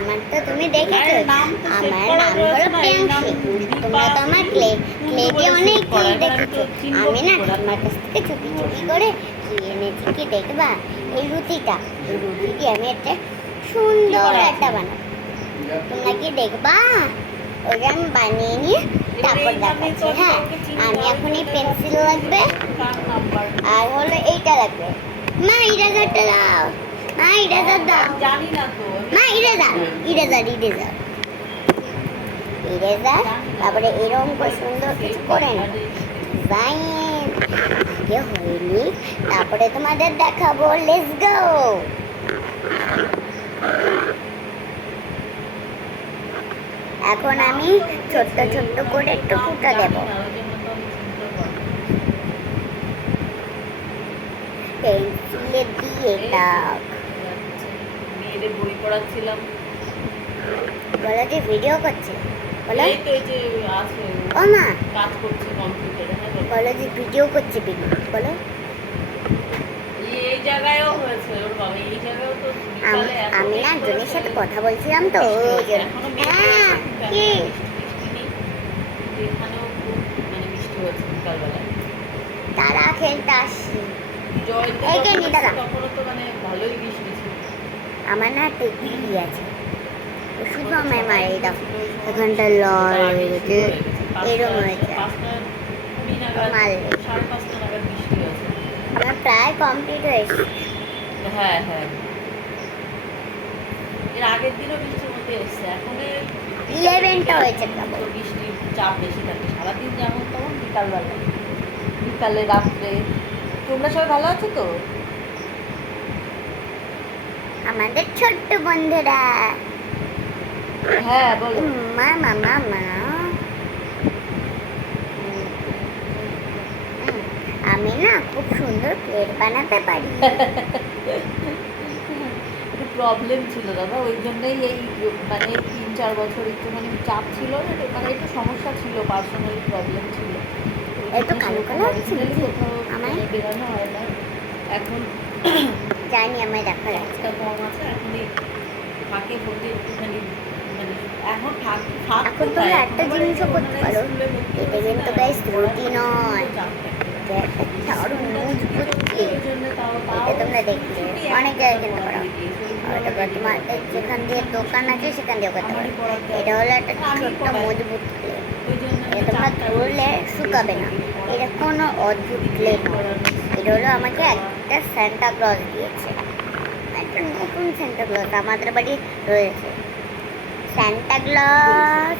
আমার তো তুমি দেখেছো, আরে নাম তো সেট আমার করা নাম রয়েছে হলো না, এই নাম প্রিয়াংশী। দীপা তোমরা তো আমার ক্লেকে অনেক করা, কিছু এবার আমি তো দেখেছো। চিনবো আমি কি না করে? ঠাম্মার কাছ থেকে চুপি চুপি করে কি এনেছি কি দেখবা, এই রুটিটা, এই রুটি দিয়ে আমি একটা সুন্দর একটা বানাবো। তোমরা কি দেখবা? ওটা আমি বানিয়ে নিয়ে এবার তারপর এই নামেই তো দেখাচ্ছি। আমি হ্যাঁ, কাউকে চিনি আমি না, এখন ওই এই জন্য পেন্সিল ভাবছি লাগবে কার নাম্বার। আর হলো এইটা লাগবে। মা ইরেজারটা দাও, মা ইরেজার দাও, আমি জানি না তো, মা ইরেজার, ইরেজার, ইরেজার, ইরেজার। তারপরে এরকম করে সুন্দর কিছু করে না ডিজাইন আগে হয়নি, তারপরে তোমাদের দেখাবো। Let's go. এখন আমি ছোট্ট ছোট্ট করে একটু ফুটা দেব। পেন্সিলে দিয়ে দাগ। মেয়েদের বই পড়াচ্ছিলাম। বলো যে ভিডিও করছে, বলো। এই তো এই যে আছে, ও মা, কাজ করছে কম্পিউটারে। হ্যাঁ বলো। বলো যে ভিডিও করছে, ভিডিও বলো। এই জায়গায়ও হয়েছে ওর বাবা, এই জায়গায়ও তো বিকালে এত আমি না মেঘ একজনের সাথে করেছে। কথা বলছিলাম তো, ওই জন্য। এখনো মেঘ হ্যাঁ, করেছে, কিন্তু কি বৃষ্টি নেই। কিন্তু এখানেও খুব মানে বৃষ্টি হয়েছে বিকালবেলায়। তারা খেলতে আসছি। জয়তে এই যে যখন নি এসেছে দাদা, তখনও তো মানে ভালোই বৃষ্টি ছিল। আমার না একটা দিদি আছে, ও শুধু আমায় মারে দাও, এখানটা লাল হয়ে গেছে, এরম হয়েছে, মারলে। 5:30 নাগাদ বৃষ্টি হয়েছে। আমার প্রায় কমপ্লিট হয়েছে। হ্যাঁ হ্যাঁ, এর আগের দিনও বৃষ্টির মধ্যে এসছে। এখন 11টা হয়েছে কেবল। বৃষ্টির চাপ বেশি থাকে সারাদিন, যেমন তেমন বিকালবেলা, বিকালে রাত্রে। তোমরা সবাই ভালো আছো তো? আমাদের ছোট্ট বন্ধুরা, হ্যাঁ বলো। মা মা মা মা, আমি না খুব সুন্দর প্লেট বানাতে পারি। একটু প্রবলেম ছিল দাদা, ওই জন্যই এই মানে 3-4 বছর একটু মানে চাপ ছিল, মানে একটু সমস্যা ছিল, পার্সোনাল প্রবলেম ছিল। একটু কালো কালো ছিল কোথাও আমার, মানে বেরোনো হয় না এখন। জানি আমায় দেখা যাচ্ছে। একটা কম আছে এখন, এই ফাঁকে ভর্তি একটুখানি মানে এখন ফাঁক এখন তোমরা একটা জিনিসও করতে পারো, এটা কিন্তু গাইস রুটি নয়, এটা আরো মজবুত প্লেট। এটা তোমরা দেখলে অনেক জায়গায় কিনতে পারো, অথবা তোমার যেখান দিয়ে দোকান আছে সেখান দিয়েও করতে পারো। এটা হলো একটা ছোট্ট মজবুত প্লেট, এটা তোমরা ধরলে শুকাবে না। এটা কোনো অদ্ভুত প্লেট নয়, এটা হলো আমাকে একটা সান্টা ক্লজ দিয়েছে, একটা নতুন সান্টা ক্লজ আমাদের বাড়ি রয়েছে। Santa Claus